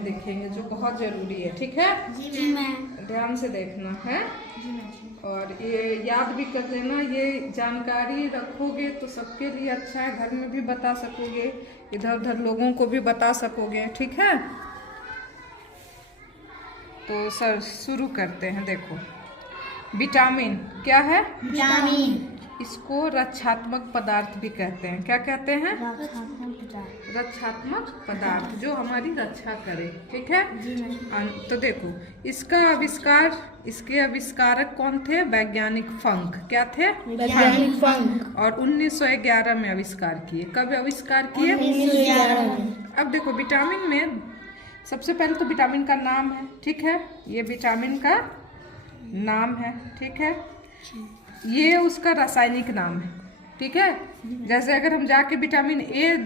देखेंगे जो बहुत जरूरी है। ठीक है जी मैम। ध्यान से देखना है जी मैम। और ये याद भी कर लेना। ये जानकारी रखोगे तो सबके लिए अच्छा है, घर में भी बता सकोगे, इधर उधर लोगों को भी बता सकोगे। ठीक है तो सर शुरू करते हैं। देखो विटामिन क्या है? विटामिन। इसको रक्षात्मक पदार्थ भी कहते हैं। क्या कहते हैं? रक्षात्मक पदार्थ, जो हमारी रक्षा करे। ठीक है जी मैम। तो देखो इसका आविष्कार, इसके आविष्कारक कौन थे? वैज्ञानिक फंक। क्या थे? वैज्ञानिक फंक। और 1911 में आविष्कार किए। कब आविष्कार किए? 1911 में। अब देखो विटामिन में सबसे पहले तो विटामिन का नाम है। ठीक है ये विटामिन का नाम है। ठीक है ये उसका रासायनिक नाम है। ठीक है जैसे अगर हम जाके विटामिन ए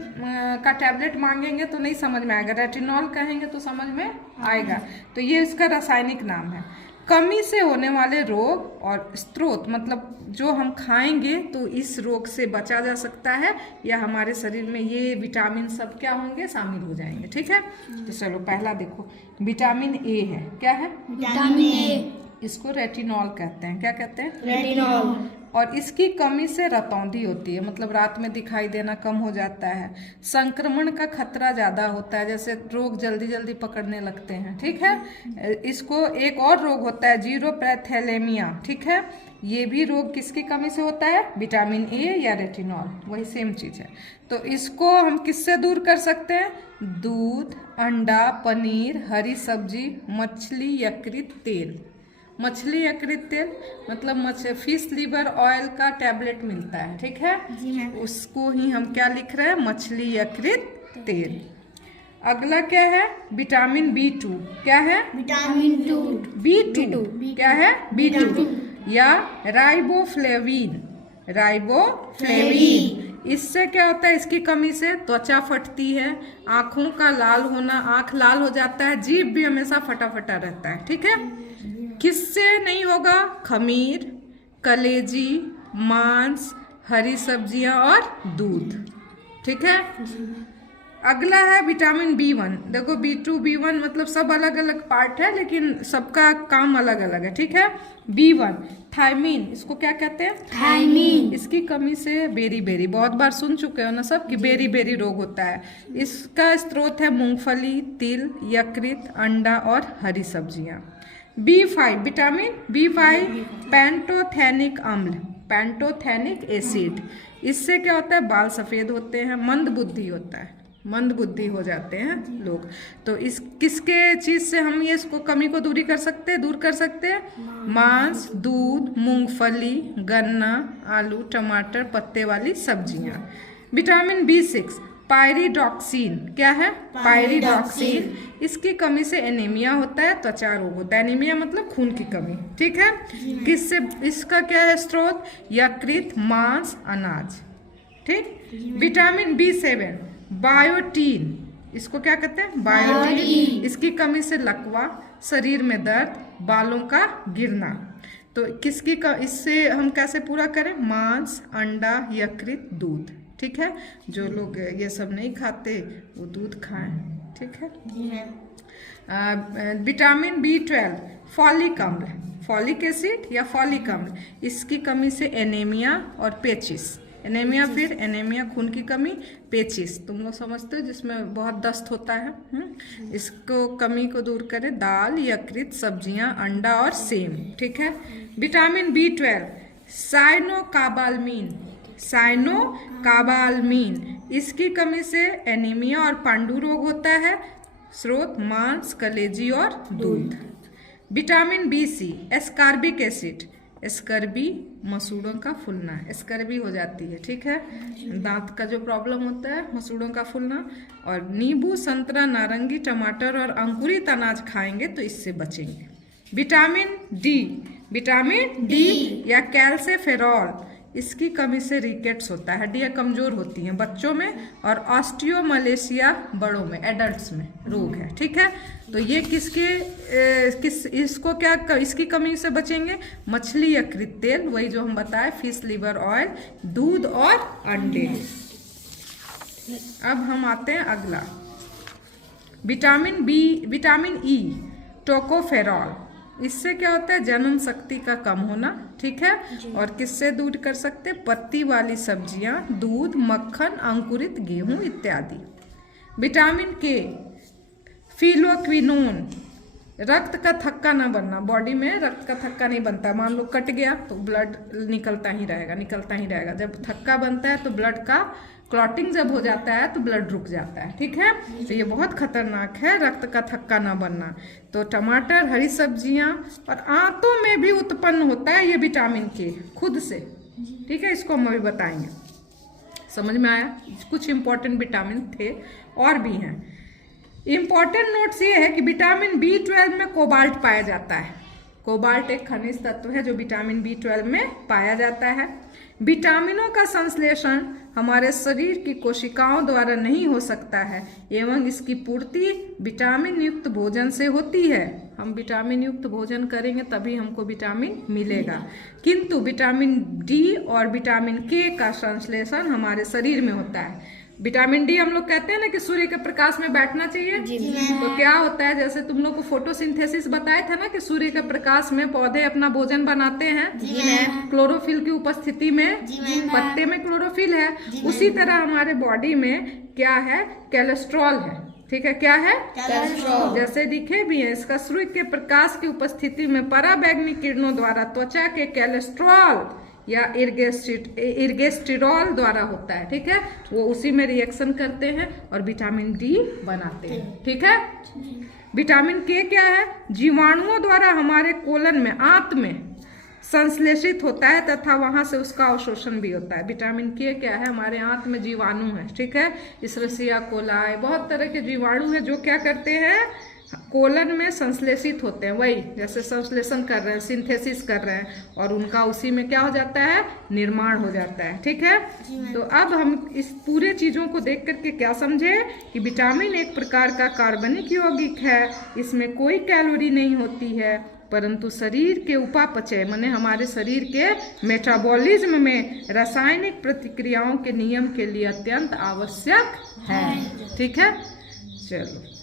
का टैबलेट मांगेंगे तो नहीं समझ में आएगा, रेटिनॉल कहेंगे तो समझ में आएगा। तो ये इसका रासायनिक नाम है। कमी से होने वाले रोग और स्रोत, मतलब जो हम खाएंगे तो इस रोग से बचा जा सकता है, या हमारे शरीर में ये विटामिन सब क्या होंगे? शामिल हो जाएंगे। ठीक है तो चलो पहला देखो विटामिन ए है। क्या है? Vitamin A. इसको रेटिनॉल कहते हैं। क्या कहते हैं? रेटिनॉल। और इसकी कमी से रतौंधी होती है, मतलब रात में दिखाई देना कम हो जाता है। संक्रमण का खतरा ज्यादा होता है, जैसे रोग जल्दी जल्दी पकड़ने लगते हैं। ठीक है इसको एक और रोग होता है जीरोपैथेलेमिया। ठीक है ये भी रोग किसकी कमी से होता है? विटामिन ए या रेटिनॉल, वही सेम चीज है। तो इसको हम किससे दूर कर सकते हैं? दूध, अंडा, पनीर, हरी सब्जी, मछली, यकृत तेल। मछली यकृत तेल मतलब फिश लीवर ऑयल का टैबलेट मिलता है। ठीक है जी मैम। उसको ही हम क्या लिख रहे हैं? मछली यकृत तेल। अगला क्या है? Vitamin B2। क्या है? विटामिन B2 क्या है? B2 या राइबोफ्लेविन। राइबोफ्लेविन इससे क्या होता है? इसकी कमी से त्वचा फटती है, आंखों का लाल होना, आंख लाल हो जाता है, जीभ भी हमेशा फटा फटा रहता है। ठीक है किससे नहीं होगा? खमीर, कलेजी, मांस, हरी सब्जियां और दूध। ठीक है अगला है विटामिन B1। देखो B2 B1 मतलब सब अलग अलग पार्ट है, लेकिन सबका काम अलग अलग है। ठीक है B1 थायमीन, इसको क्या कहते हैं? थायमीन। इसकी कमी से बेरी बेरी, बहुत बार सुन चुके हो ना सब कि बेरी बेरी रोग होता है। इसका स्रोत है मूंगफली, तिल, यकृत, अंडा और हरी सब्जियां। B5 विटामिन B5 पैंटोथेनिक अम्ल, पैंटोथेनिक एसिड। इससे क्या होता है? बाल सफेद होते हैं, मंद बुद्धि होता है, मंद बुद्धि हो जाते हैं लोग। तो इस किसके चीज से हम ये इसको कमी को दूर कर सकते हैं? मांस, दूध, मूंगफली, गन्ना, आलू, टमाटर, पत्ते वाली सब्जियां। Vitamin B6 pyridoxine. क्या है? पायरिडॉक्सिन। इसकी कमी से एनीमिया होता है, त्वचा रोग होता है। एनीमिया मतलब खून की कमी। ठीक है किससे? इसका क्या है स्रोत? यकृत, मांस, अनाज। ठीक विटामिन B7 बायोटीन, इसको क्या कहते हैं? बायोटीन। इसकी कमी से लकवा, शरीर में दर्द, बालों का गिरना। तो इससे हम कैसे पूरा करें? मांस, अंडा, यकृत, दूध। ठीक है जो लोग ये सब नहीं खाते वो दूध खाएं। ठीक है विटामिन B12 फॉलिक अम्ल, फॉलिक एसिड या फॉलिक अम्ल। इसकी कमी से एनीमिया और पेचिस। एनीमिया, फिर एनीमिया खून की कमी, पेचिस तुम लोग समझते हो जिसमें बहुत दस्त होता है। इसको कमी को दूर करे दाल, यकृत, सब्जियां, अंडा और सेम। ठीक है विटामिन B12 साइनोकाबालमीन, साइनोकाबालमीन। इसकी कमी से एनीमिया और पांडु रोग होता है। स्रोत मांस, कलेजी और दूध। Vitamin B6 ascorbic acid, scurvy मसूड़ों का फूलना, स्कर्बी हो जाती है। ठीक है दांत का जो प्रॉब्लम होता है, मसूड़ों का फूलना। और नींबू, संतरा, नारंगी, टमाटर और अंकुरित अनाज खाएंगे तो इससे बचेंगे। विटामिन डी या कैल्सिफेरॉल, इसकी कमी से रिकेट्स होता है, हड्डियां कमजोर होती हैं बच्चों में, और ऑस्टियोमलेशिया बड़ों में, एडल्ट्स में रोग है। ठीक है तो ये इसको क्या इसकी कमी से बचेंगे? मछली यकृत तेल, वही जो हम बताए, फिश लीवर ऑयल, दूध और अंडे। अब हम आते हैं अगला vitamin B, vitamin E tocopherol, इससे क्या होता है, जन्म शक्ति का कम होना, ठीक है। और किससे दूर कर सकते, पत्ती वाली सब्जियां, दूध, मक्खन, अंकुरित गेहूं इत्यादि। विटामिन के फिलोक्विनोन, रक्त का थक्का ना बनना, बॉडी में रक्त का थक्का नहीं बनता, मान लो कट गया तो ब्लड निकलता ही रहेगा। जब थक्का बनता है तो ब्लड का क्लॉटिंग जब हो जाता है तो ब्लड रुक जाता है, ठीक है। तो ये बहुत खतरनाक है, रक्त का थक्का ना बनना। तो टमाटर, हरी सब्जियां और आंतों में भी उत्पन्न होता है ये विटामिन के खुद से, ठीक है। इसको हम अभी बताएंगे। समझ में आया? कुछ इंपॉर्टेंट विटामिन थे और भी हैं। इंपॉर्टेंट नोट्स ये है कि विटामिन B12 में कोबाल्ट पाया जाता है। कोबाल्ट एक खनिज तत्व है जो विटामिन B12 में पाया जाता है। विटामिनों का संश्लेषण हमारे शरीर की कोशिकाओं द्वारा नहीं हो सकता है एवं इसकी पूर्ति विटामिन युक्त भोजन से होती है। हम विटामिन युक्त भोजन करेंगे तभी हमको विटामिन मिलेगा, किंतु विटामिन डी और विटामिन के का संश्लेषण हमारे शरीर में होता है। विटामिन डी हम लोग कहते हैं ना कि सूर्य के प्रकाश में बैठना चाहिए, तो क्या होता है, जैसे तुम लोग को फोटोसिंथेसिस बताया था ना कि सूर्य के प्रकाश में पौधे अपना भोजन बनाते हैं क्लोरोफिल की उपस्थिति में, पत्ते में क्लोरोफिल है। उसी तरह हमारे बॉडी में क्या है, कोलेस्ट्रॉल है, ठीक है। क्या है, कोलेस्ट्रॉल, जैसे दिखे भी है। इसका सूर्य के प्रकाश की उपस्थिति में पराबैंगनी किरणों द्वारा त्वचा के कोलेस्ट्रॉल या इर्गेस्टिरॉल द्वारा होता है, ठीक है। वो उसी में रिएक्शन करते हैं और विटामिन डी बनाते हैं, ठीक है। विटामिन के क्या है, जीवाणुओं द्वारा हमारे कोलन में, आंत में संश्लेषित होता है तथा वहां से उसका अवशोषण भी होता है। विटामिन के क्या है, हमारे आंत में जीवाणु है, ठीक है। इशरिशिया कोलाई, बहुत तरह के जीवाणु है जो क्या करते हैं, कोलन में संश्लेषित होते हैं, वही जैसे संश्लेषण कर रहे हैं, सिंथेसिस कर रहे हैं, और उनका उसी में क्या हो जाता है, निर्माण हो जाता है, ठीक है। तो अब हम इस पूरे चीजों को देख करके क्या समझे कि विटामिन एक प्रकार का कार्बनिक यौगिक है, इसमें कोई कैलोरी नहीं होती है, परंतु शरीर के उपापचय माने हमारे शरीर के मेटाबॉलिज्म में रासायनिक प्रतिक्रियाओं के नियम के लिए अत्यंत आवश्यक है, ठीक है। चलो।